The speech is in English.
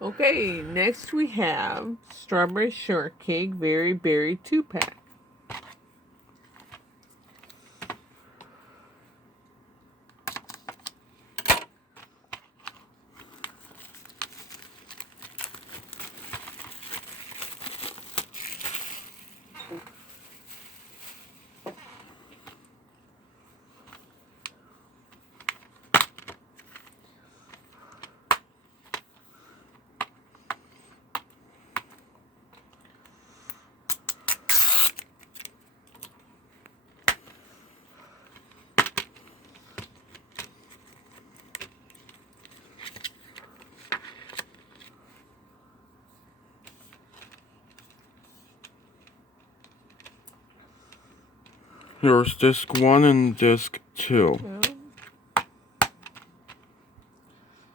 Okay, next we have strawberry shortcake, very berry 2-pack. Here's disc 1 and disc 2.